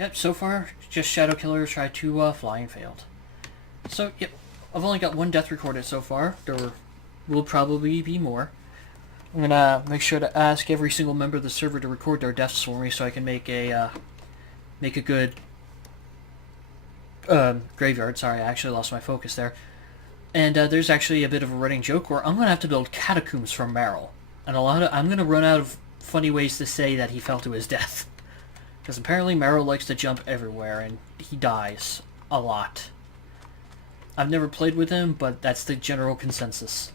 Yep, so far, just Shadow Killer tried to fly and failed. So, yep, I've only got one death recorded so far. There will probably be more. I'm gonna make sure to ask every single member of the server to record their deaths for me so I can make a good graveyard. Sorry, I actually lost my focus there. And there's actually a bit of a running joke where I'm gonna have to build catacombs for Meryl, and I'm gonna run out of funny ways to say that he fell to his death, because apparently Meryl likes to jump everywhere and he dies a lot. I've never played with him, but that's the general consensus.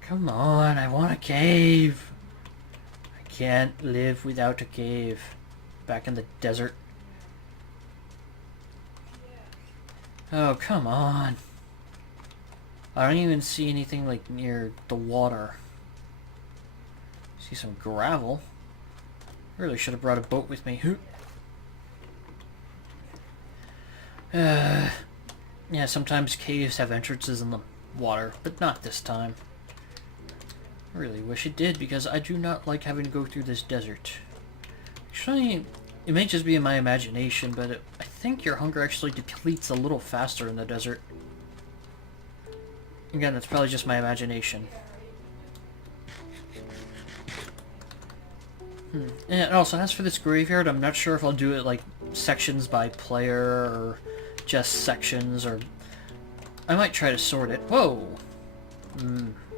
Come on, I want a cave. I can't live without a cave. Back in the desert. Oh, come on. I don't even see anything like near the water. See some gravel. Really should have brought a boat with me. Yeah, sometimes caves have entrances in the water, but not this time. I really wish it did, because I do not like having to go through this desert. Actually, it may just be in my imagination, but I think your hunger actually depletes a little faster in the desert. Again, that's probably just my imagination. And also, as for this graveyard, I'm not sure if I'll do it like sections by player, or just sections, or I might try to sort it. Whoa!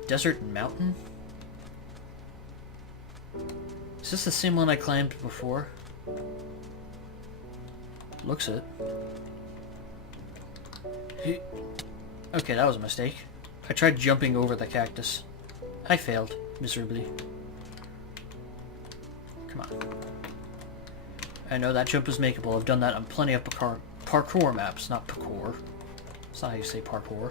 Desert and mountain? Is this the same one I climbed before? Looks it. Okay, that was a mistake. I tried jumping over the cactus. I failed miserably. Come on. I know that jump is makeable. I've done that on plenty of parkour maps, not parkour. That's not how you say parkour.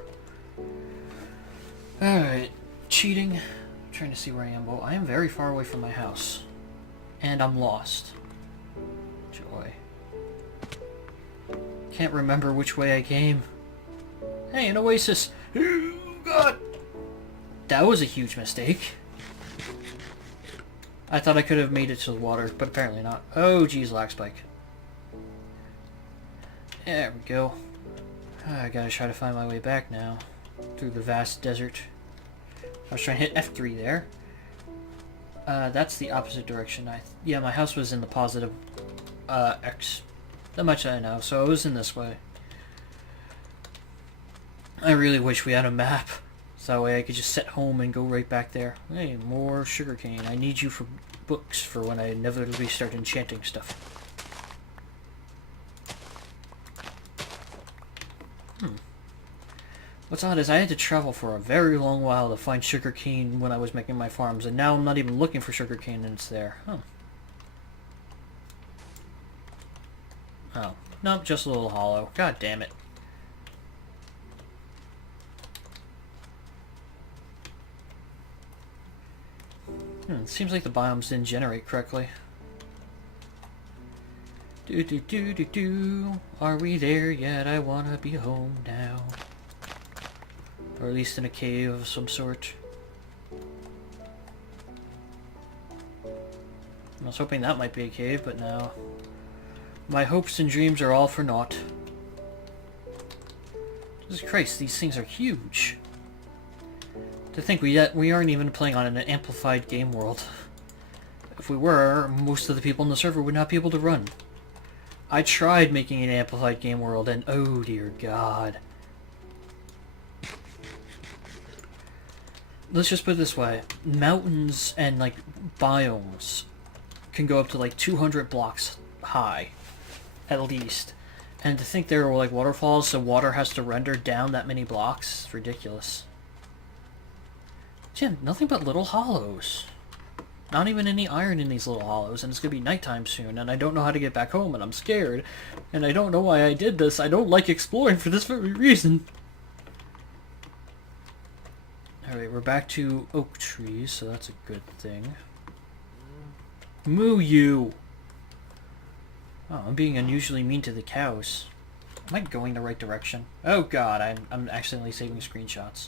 Alright. Cheating. I'm trying to see where I am. Well, I am very far away from my house. And I'm lost. Joy. Can't remember which way I came. Hey, an oasis! Oh, God! That was a huge mistake. I thought I could have made it to the water, but apparently not. Oh, geez, lag spike. There we go. I gotta try to find my way back now. Through the vast desert. I was trying to hit F3 there. That's the opposite direction. Yeah, my house was in the positive X. That much I know, so I was in this way. I really wish we had a map, so that way I could just sit home and go right back there. Hey, more sugarcane. I need you for books for when I inevitably start enchanting stuff. What's odd is I had to travel for a very long while to find sugarcane when I was making my farms, and now I'm not even looking for sugarcane and it's there. Huh. Oh. Nope, just a little hollow. God damn it. Seems like the biomes didn't generate correctly. Do. Are we there yet? I wanna be home now. Or at least in a cave of some sort. I was hoping that might be a cave, but no. My hopes and dreams are all for naught. Jesus Christ, these things are huge. To think we aren't even playing on an amplified game world. If we were, most of the people in the server would not be able to run. I tried making an amplified game world, and oh dear God. Let's just put it this way. Mountains and, like, biomes can go up to, like, 200 blocks high, at least. And to think there were, like, waterfalls, so water has to render down that many blocks, is ridiculous. Jim, nothing but little hollows. Not even any iron in these little hollows, and it's gonna be nighttime soon, and I don't know how to get back home, and I'm scared. And I don't know why I did this. I don't like exploring for this very reason. Alright, we're back to oak trees, so that's a good thing. Moo you! Oh, I'm being unusually mean to the cows. Am I going the right direction? Oh God, I'm accidentally saving screenshots.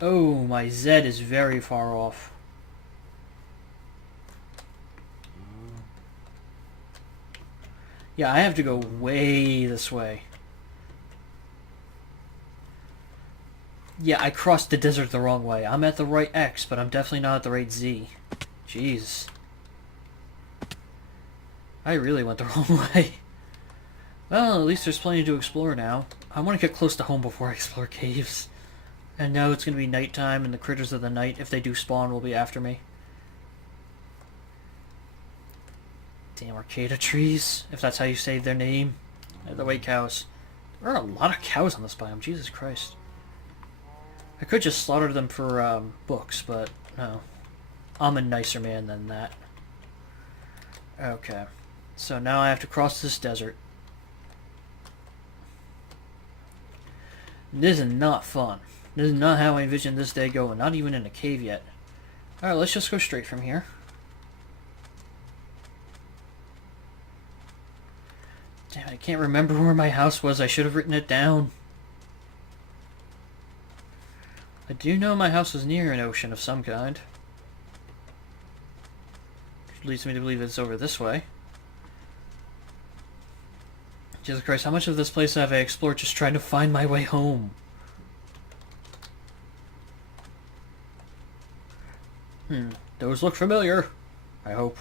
Oh, my Z is very far off. Yeah, I have to go way this way. Yeah, I crossed the desert the wrong way. I'm at the right X, but I'm definitely not at the right Z. Jeez. I really went the wrong way. Well, at least there's plenty to explore now. I want to get close to home before I explore caves. And now it's going to be nighttime, and the critters of the night, if they do spawn, will be after me. Damn Arcada trees, if that's how you say their name. The white cows. There are a lot of cows on this biome, Jesus Christ. I could just slaughter them for books, but no. I'm a nicer man than that. Okay. So now I have to cross this desert. This is not fun. This is not how I envisioned this day going, not even in a cave yet. Alright, let's just go straight from here. Damn, I can't remember where my house was. I should have written it down. I do know my house was near an ocean of some kind. Which leads me to believe it's over this way. Jesus Christ, how much of this place have I explored just trying to find my way home? Those look familiar. I hope.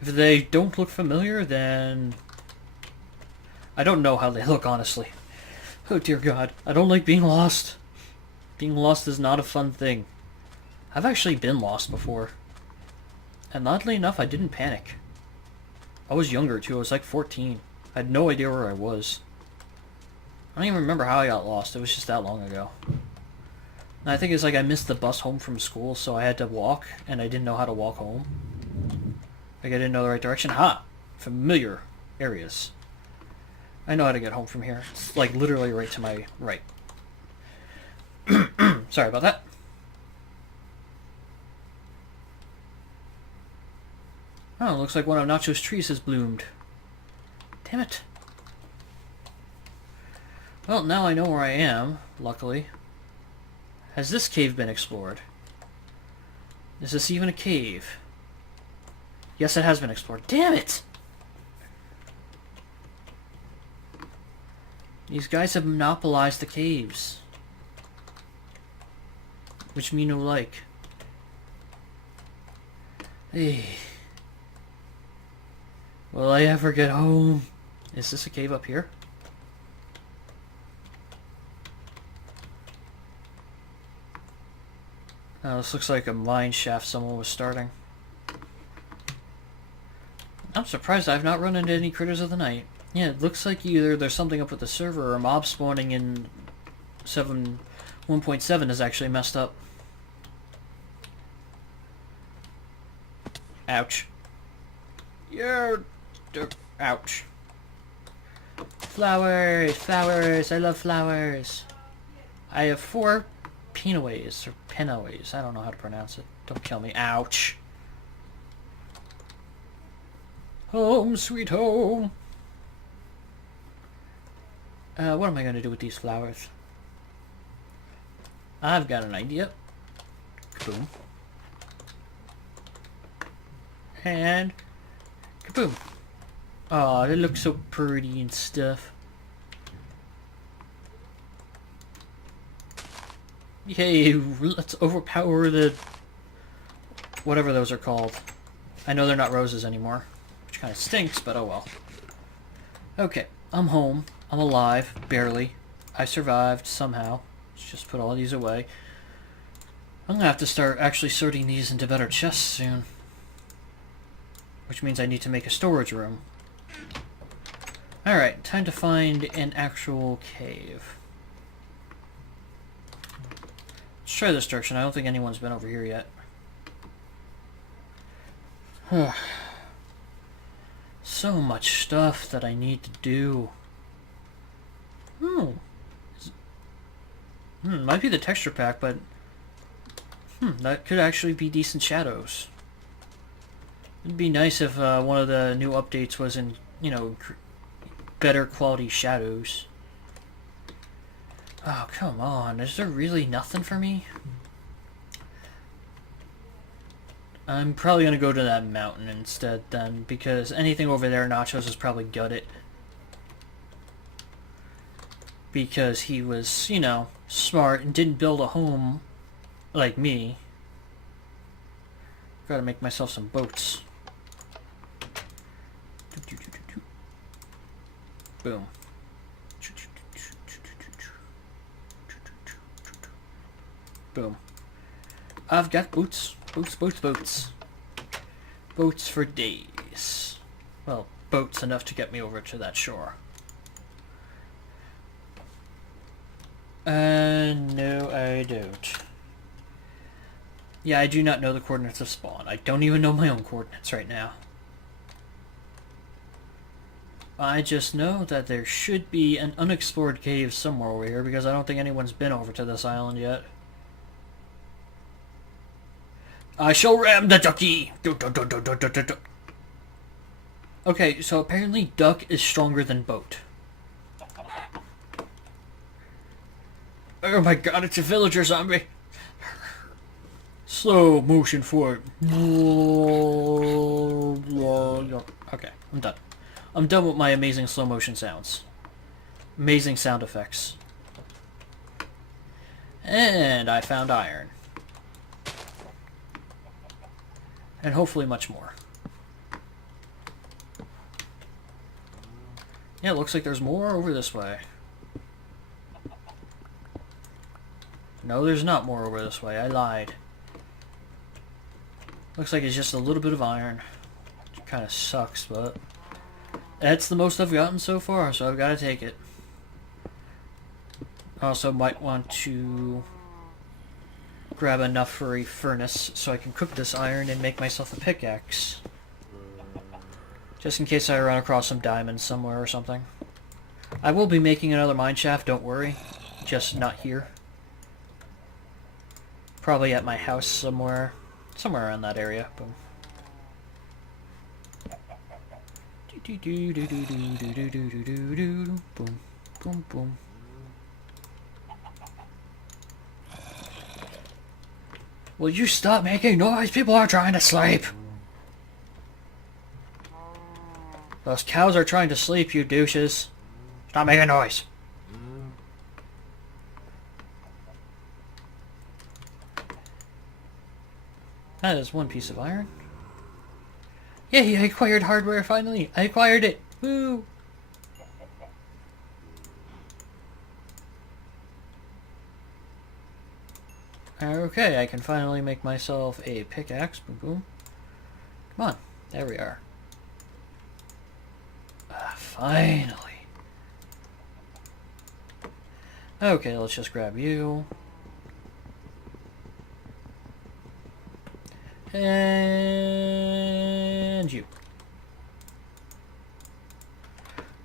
If they don't look familiar, then... I don't know how they look, honestly. Oh dear God, I don't like being lost. Being lost is not a fun thing. I've actually been lost before. And oddly enough, I didn't panic. I was younger too, I was like 14. I had no idea where I was. I don't even remember how I got lost, it was just that long ago. And I think it's like I missed the bus home from school, so I had to walk, and I didn't know how to walk home. Like I didn't know the right direction. Ha! Familiar areas. I know how to get home from here. It's like literally right to my right. Sorry about that. Oh, looks like one of Nacho's trees has bloomed. Damn it. Well, now I know where I am, luckily. Has this cave been explored? Is this even a cave? Yes, it has been explored. Damn it! These guys have monopolized the caves. Which me no like. Hey. Will I ever get home? Is this a cave up here? Oh, this looks like a mine shaft someone was starting. I'm surprised I've not run into any critters of the night. Yeah, it looks like either there's something up with the server or mob spawning in 1.7 is actually messed up. Ouch. Yeah. Ouch. Flowers, flowers, I love flowers. I have 4 Pinoways, or Pinoways, I don't know how to pronounce it. Don't kill me. Ouch. Home, sweet home. What am I going to do with these flowers? I've got an idea. Kaboom. And kaboom. Oh, they look so pretty and stuff. Yay, let's overpower the... whatever those are called. I know they're not roses anymore, which kind of stinks, but oh well. Okay, I'm home. I'm alive, barely. I survived, somehow. Let's just put all these away. I'm gonna have to start actually sorting these into better chests soon. Which means I need to make a storage room. Alright, time to find an actual cave. Let's try this direction. I don't think anyone's been over here yet. So much stuff that I need to do. Might be the texture pack, but that could actually be decent shadows. It'd be nice if one of the new updates was in, you know, better quality shadows. Oh, come on. Is there really nothing for me? I'm probably going to go to that mountain instead then, because anything over there, Nachos is probably gutted. Because he was, you know, smart and didn't build a home like me. Gotta make myself some boats. Boom. Boom. I've got boots. Boats. Boats for days. Well, boats enough to get me over to that shore. No, I don't. Yeah, I do not know the coordinates of spawn. I don't even know my own coordinates right now. I just know that there should be an unexplored cave somewhere over here, because I don't think anyone's been over to this island yet. I shall ram the ducky! Okay, so apparently duck is stronger than boat. Oh my god, it's a villager zombie! Slow motion forward. Okay, I'm done. I'm done with my amazing slow motion sounds. Amazing sound effects. And I found iron. And hopefully much more. Yeah, it looks like there's more over this way. No, there's not more over this way. I lied. Looks like it's just a little bit of iron. It kind of sucks, but that's the most I've gotten so far, so I've got to take it. Also might want to grab enough for a furnace so I can cook this iron and make myself a pickaxe. Just in case I run across some diamonds somewhere or something. I will be making another mine shaft, don't worry. Just not here. Probably at my house somewhere. Somewhere around that area. Boom. Boom. Boom, boom. Will you stop making noise? People are trying to sleep. Those cows are trying to sleep, you douches. Stop making noise. That is one piece of iron. Yay, I acquired hardware finally. I acquired it. Woo! Okay, I can finally make myself a pickaxe. Boom, boom. Come on. There we are. Finally. Okay, let's just grab you. And you.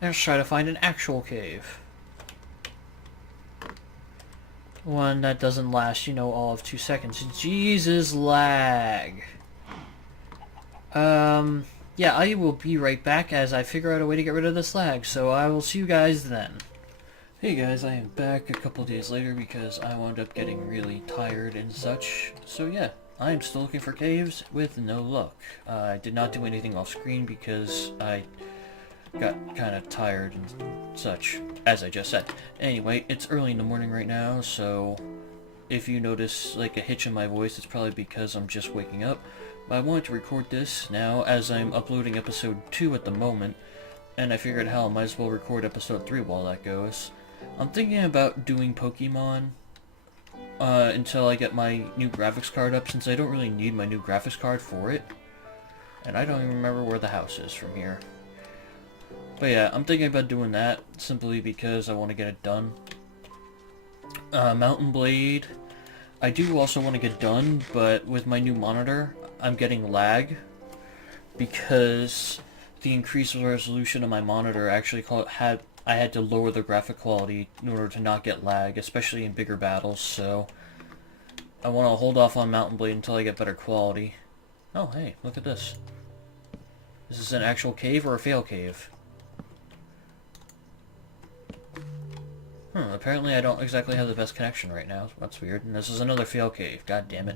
Let's try to find an actual cave. One that doesn't last, you know, all of 2 seconds. Jesus, lag. Yeah, I will be right back as I figure out a way to get rid of this lag, so I will see you guys then. Hey guys, I am back a couple days later because I wound up getting really tired and such. So yeah, I am still looking for caves with no luck. I did not do anything off screen because I got kind of tired and such, as I just said. Anyway, it's early in the morning right now, so if you notice like a hitch in my voice, it's probably because I'm just waking up. But I wanted to record this now as I'm uploading episode 2 at the moment, and I figured, hell, I might as well record episode 3 while that goes. I'm thinking about doing Pokemon until I get my new graphics card up, since I don't really need my new graphics card for it. And I don't even remember where the house is from here. But yeah, I'm thinking about doing that simply because I want to get it done. Mountain Blade, I do also want to get done, but with my new monitor, I'm getting lag because the increased resolution of my monitor actually I had to lower the graphic quality in order to not get lag, especially in bigger battles, so I want to hold off on Mountain Blade until I get better quality. Oh, hey, look at this. Is this an actual cave or a fail cave? Apparently I don't exactly have the best connection right now. That's weird. And this is another fail cave. God damn it.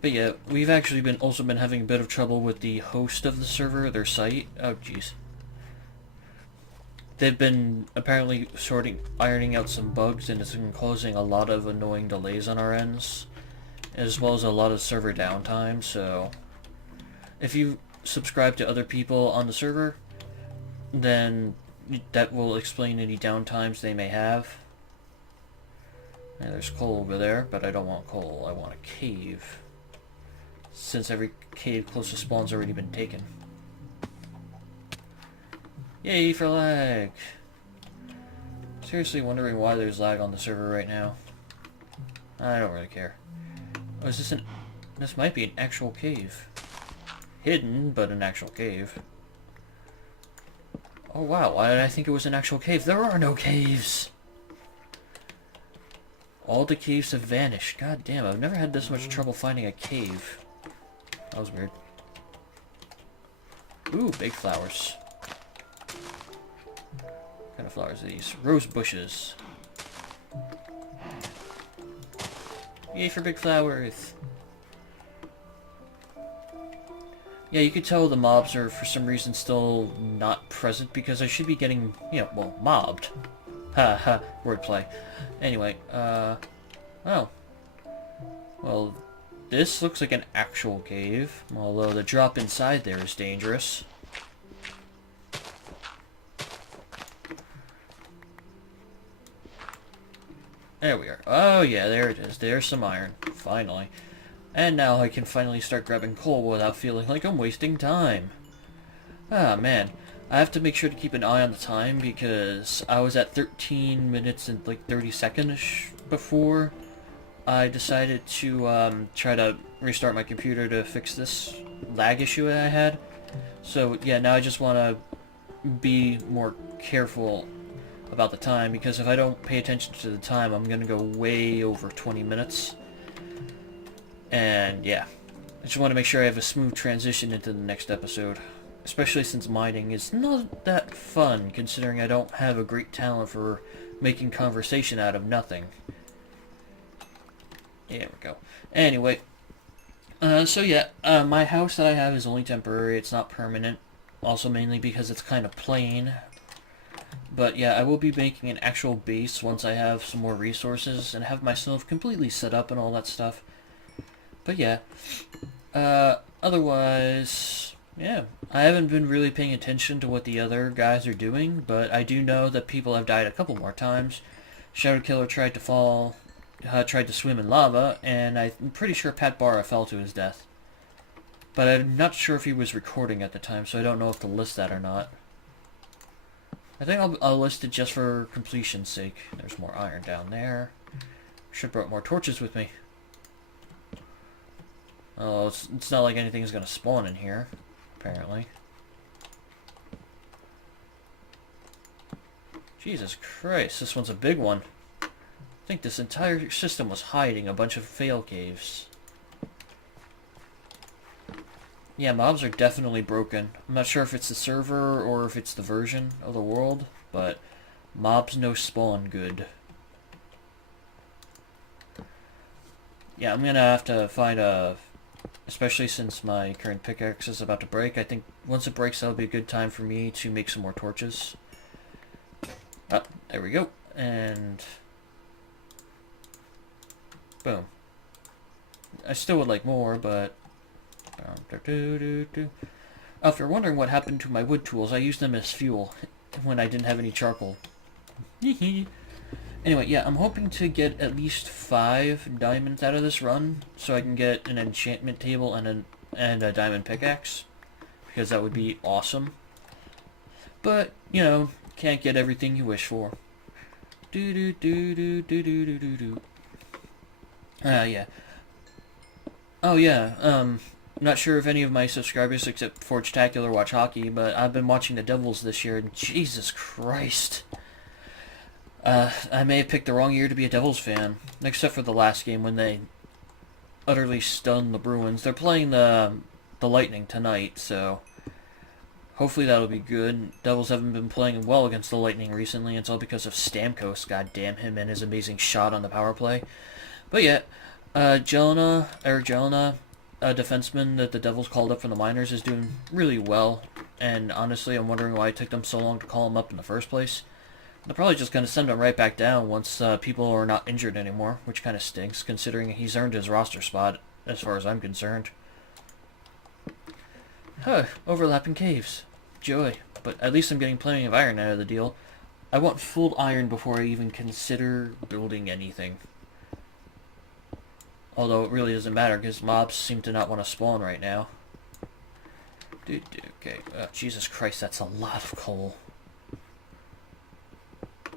But yeah, we've actually also been having a bit of trouble with the host of the server, their site. Oh jeez. They've been apparently ironing out some bugs, and it's been causing a lot of annoying delays on our ends, as well as a lot of server downtime. So if you subscribe to other people on the server, then that will explain any downtimes they may have. And there's coal over there, but I don't want coal, I want a cave. Since every cave close to spawn's already been taken. Yay for lag! Seriously wondering why there's lag on the server right now. I don't really care. Oh, is this this might be an actual cave. Hidden, but an actual cave. Oh wow, why did I think it was an actual cave? There are no caves! All the caves have vanished. God damn, I've never had this much trouble finding a cave. That was weird. Ooh, big flowers. What kind of flowers are these? Rose bushes. Yay for big flowers. Yeah, you could tell the mobs are for some reason still not present because I should be getting, you know, well, mobbed. Ha ha, wordplay. Anyway, oh. Well, this looks like an actual cave, although the drop inside there is dangerous. There we are. Oh yeah, there it is. There's some iron. Finally. And now I can finally start grabbing coal without feeling like I'm wasting time. Ah, man. I have to make sure to keep an eye on the time because I was at 13 minutes and like 30 seconds before I decided to try to restart my computer to fix this lag issue that I had. So yeah, now I just want to be more careful about the time because if I don't pay attention to the time, I'm going to go way over 20 minutes. And yeah, I just want to make sure I have a smooth transition into the next episode. Especially since mining is not that fun, considering I don't have a great talent for making conversation out of nothing. There we go. Anyway, so yeah, my house that I have is only temporary, it's not permanent. Also mainly because it's kind of plain. But yeah, I will be making an actual base once I have some more resources and have myself completely set up and all that stuff. But yeah, otherwise, yeah, I haven't been really paying attention to what the other guys are doing, but I do know that people have died a couple more times. Shadow Killer tried to swim in lava, and I'm pretty sure patbara fell to his death. But I'm not sure if he was recording at the time, so I don't know if to list that or not. I think I'll list it just for completion's sake. There's more iron down there. Should have brought more torches with me. Oh, it's not like anything's gonna spawn in here, apparently. Jesus Christ, this one's a big one. I think this entire system was hiding a bunch of fail caves. Yeah, mobs are definitely broken. I'm not sure if it's the server or if it's the version of the world, but mobs no spawn good. Yeah, I'm gonna have to find a... Especially since my current pickaxe is about to break. I think once it breaks, that'll be a good time for me to make some more torches. Oh, there we go. And... boom. I still would like more, but... Oh, if you're wondering what happened to my wood tools, I used them as fuel when I didn't have any charcoal. Anyway, yeah, I'm hoping to get at least 5 diamonds out of this run, so I can get an enchantment table and a diamond pickaxe, because that would be awesome. But, you know, can't get everything you wish for. Yeah. Oh, yeah, not sure if any of my subscribers except Forgetacular watch hockey, but I've been watching the Devils this year, and Jesus Christ. I may have picked the wrong year to be a Devils fan, except for the last game when they utterly stunned the Bruins. They're playing the Lightning tonight, so hopefully that'll be good. Devils haven't been playing well against the Lightning recently. It's all because of Stamkos, goddamn him, and his amazing shot on the power play. But yeah, Eric Jelena, defenseman that the Devils called up from the minors is doing really well, and honestly, I'm wondering why it took them so long to call him up in the first place. They're probably just going to send him right back down once people are not injured anymore, which kind of stinks, considering he's earned his roster spot, as far as I'm concerned. Huh, overlapping caves. Joy. But at least I'm getting plenty of iron out of the deal. I want full iron before I even consider building anything. Although it really doesn't matter, because mobs seem to not want to spawn right now. Okay, Jesus Christ, that's a lot of coal.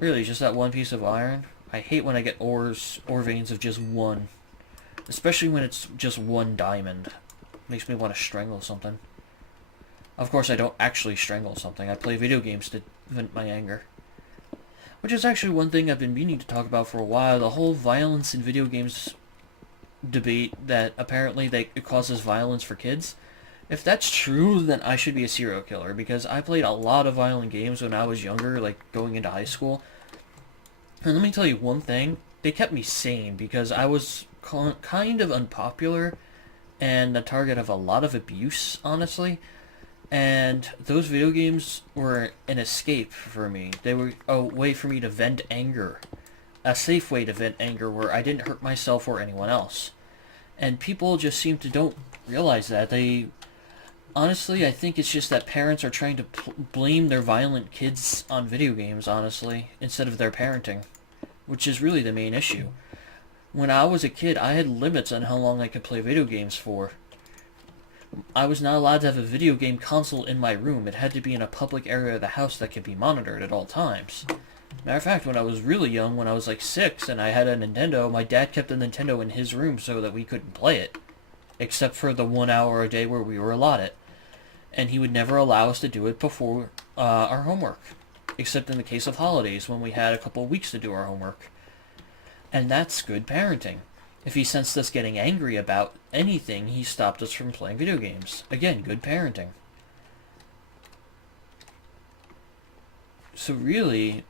Really, just that one piece of iron? I hate when I get ore veins of just one. Especially when it's just one diamond. Makes me want to strangle something. Of course, I don't actually strangle something. I play video games to vent my anger. Which is actually one thing I've been meaning to talk about for a while. The whole violence in video games debate that apparently it causes violence for kids. If that's true, then I should be a serial killer, because I played a lot of violent games when I was younger, like going into high school. And let me tell you one thing, they kept me sane, because I was kind of unpopular and the target of a lot of abuse, honestly. And those video games were an escape for me. They were a way for me to vent anger. A safe way to vent anger where I didn't hurt myself or anyone else. And people just seem to don't realize that. Honestly, I think it's just that parents are trying to blame their violent kids on video games, honestly, instead of their parenting. Which is really the main issue. When I was a kid, I had limits on how long I could play video games for. I was not allowed to have a video game console in my room. It had to be in a public area of the house that could be monitored at all times. Matter of fact, when I was really young, when I was like 6 and I had a Nintendo, my dad kept the Nintendo in his room so that we couldn't play it. Except for the 1 hour a day where we were allotted. And he would never allow us to do it before our homework. Except in the case of holidays, when we had a couple of weeks to do our homework. And that's good parenting. If he sensed us getting angry about anything, he stopped us from playing video games. Again, good parenting. So really,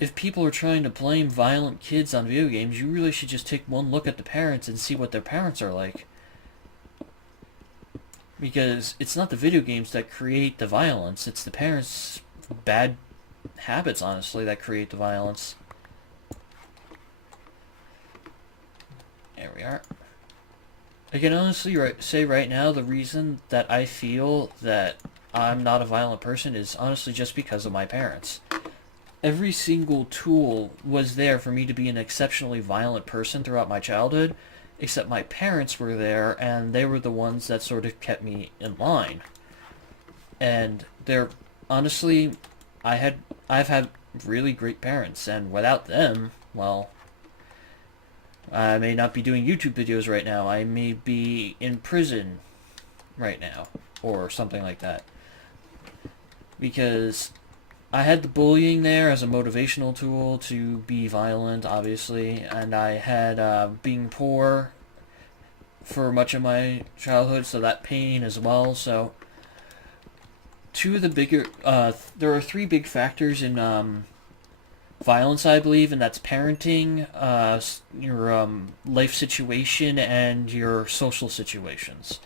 if people are trying to blame violent kids on video games, you really should just take one look at the parents and see what their parents are like. Because it's not the video games that create the violence, it's the parents' bad habits, honestly, that create the violence. There we are. I can honestly say right now the reason that I feel that I'm not a violent person is honestly just because of my parents. Every single tool was there for me to be an exceptionally violent person throughout my childhood, except my parents were there, and they were the ones that sort of kept me in line. And they're honestly, I've had really great parents, and without them, well, I may not be doing YouTube videos right now. I may be in prison right now, or something like that. Because I had the bullying there as a motivational tool to be violent, obviously, and I had being poor for much of my childhood, so that pain as well. So, two of the bigger, there are 3 big factors in violence, I believe, and that's parenting, your life situation, and your social situations.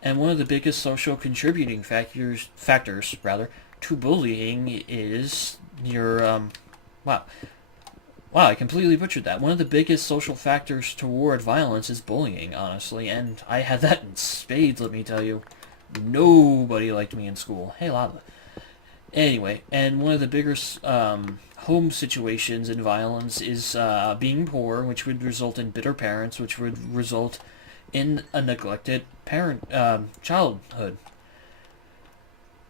And one of the biggest social contributing factors to bullying is your, wow, I completely butchered that. One of the biggest social factors toward violence is bullying, honestly, and I had that in spades, let me tell you. Nobody liked me in school. Hey, Lava. Anyway, and one of the bigger home situations in violence is being poor, which would result in bitter parents, which would result in a neglected childhood.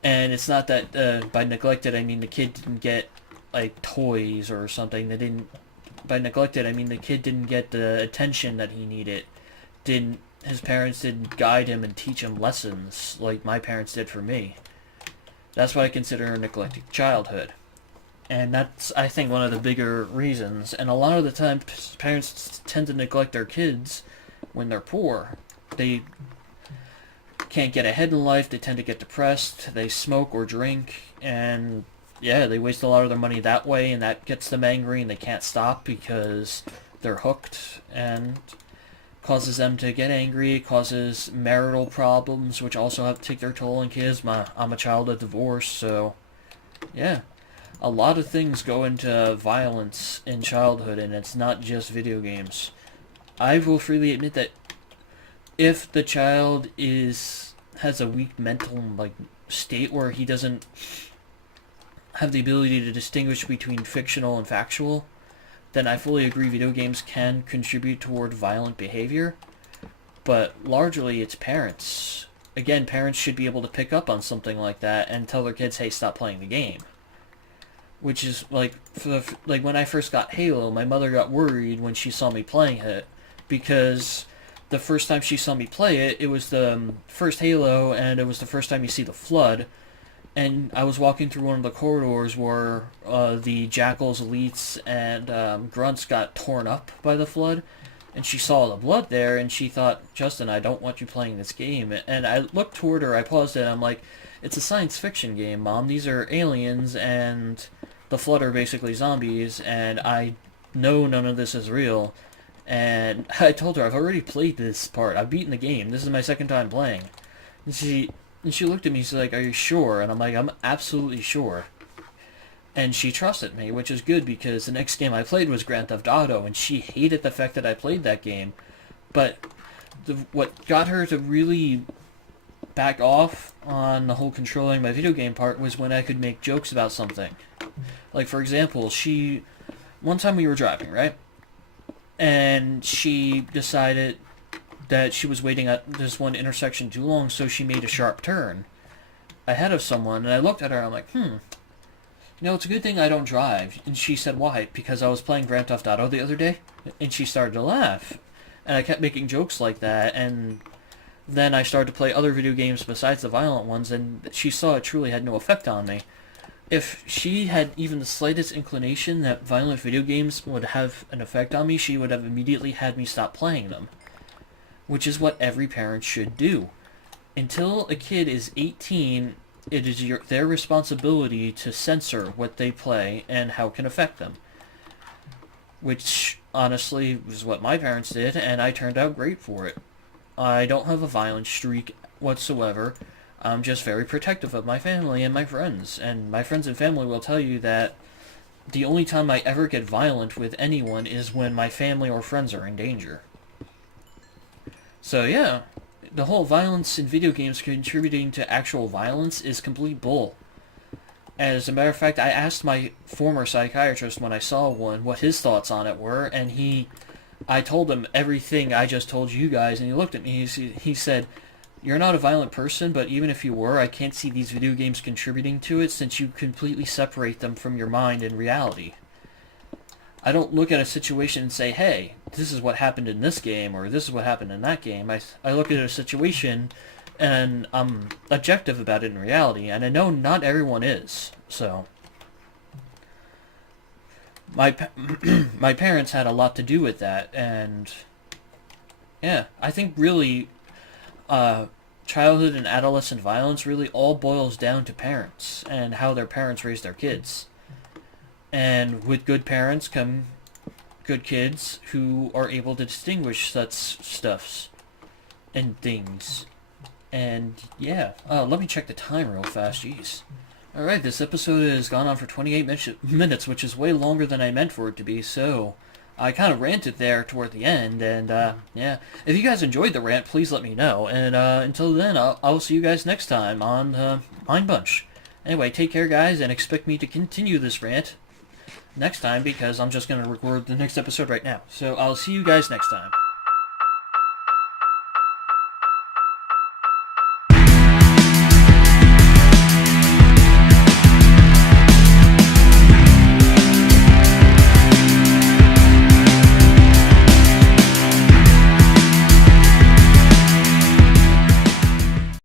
And it's not that by neglected I mean the kid didn't get like toys or something. By neglected I mean the kid didn't get the attention that he needed. His parents didn't guide him and teach him lessons like my parents did for me. That's what I consider a neglected childhood. And that's, I think, one of the bigger reasons. And a lot of the time, parents tend to neglect their kids when they're poor. They can't get ahead in life, they tend to get depressed, they smoke or drink, and yeah, they waste a lot of their money that way, and that gets them angry, and they can't stop because they're hooked. And causes them to get angry, it causes marital problems, which also have to take their toll on kids. I'm a child of divorce, so yeah. A lot of things go into violence in childhood, and it's not just video games. I will freely admit that if the child has a weak mental state where he doesn't have the ability to distinguish between fictional and factual, then I fully agree video games can contribute toward violent behavior. But largely it's parents. Again, parents should be able to pick up on something like that and tell their kids, hey, stop playing the game. Which is like when I first got Halo, my mother got worried when she saw me playing it, because the first time she saw me play it, it was the first Halo, and it was the first time you see the Flood, and I was walking through one of the corridors where the Jackals, Elites, and Grunts got torn up by the Flood, and she saw the blood there, and she thought, Justin, I don't want you playing this game. And I looked toward her, I paused it, and I'm like, it's a science fiction game, Mom. These are aliens, and the Flood are basically zombies, and I know none of this is real. And I told her, I've already played this part. I've beaten the game. This is my second time playing. And she looked at me, she's like, are you sure? And I'm like, I'm absolutely sure. And she trusted me, which is good, because the next game I played was Grand Theft Auto, and she hated the fact that I played that game. But what got her to really back off on the whole controlling my video game part was when I could make jokes about something. Like, for example, one time we were driving, right? And she decided that she was waiting at this one intersection too long, so she made a sharp turn ahead of someone, and I looked at her, and I'm like, it's a good thing I don't drive. And she said, why? Because I was playing Grand Theft Auto the other day? And she started to laugh. And I kept making jokes like that, and then I started to play other video games besides the violent ones, and she saw it truly had no effect on me. If she had even the slightest inclination that violent video games would have an effect on me, she would have immediately had me stop playing them. Which is what every parent should do. Until a kid is 18, it is their responsibility to censor what they play and how it can affect them. Which, honestly, was what my parents did, and I turned out great for it. I don't have a violent streak whatsoever. I'm just very protective of my family and my friends. And my friends and family will tell you that the only time I ever get violent with anyone is when my family or friends are in danger. So yeah, the whole violence in video games contributing to actual violence is complete bull. As a matter of fact, I asked my former psychiatrist when I saw one what his thoughts on it were, and I told him everything I just told you guys, and he looked at me, he said, you're not a violent person, but even if you were, I can't see these video games contributing to it since you completely separate them from your mind and reality. I don't look at a situation and say, hey, this is what happened in this game, or this is what happened in that game. I look at a situation, and I'm objective about it in reality, and I know not everyone is, so. My parents had a lot to do with that, and yeah, I think really childhood and adolescent violence really all boils down to parents and how their parents raise their kids. And with good parents come good kids who are able to distinguish such stuffs and things. And yeah, let me check the time real fast, jeez. Alright, this episode has gone on for 28 minutes, which is way longer than I meant for it to be, so I kind of ranted there toward the end, and yeah. If you guys enjoyed the rant, please let me know, and until then, I'll see you guys next time on Minebunch. Anyway, take care, guys, and expect me to continue this rant next time, because I'm just going to record the next episode right now. So I'll see you guys next time.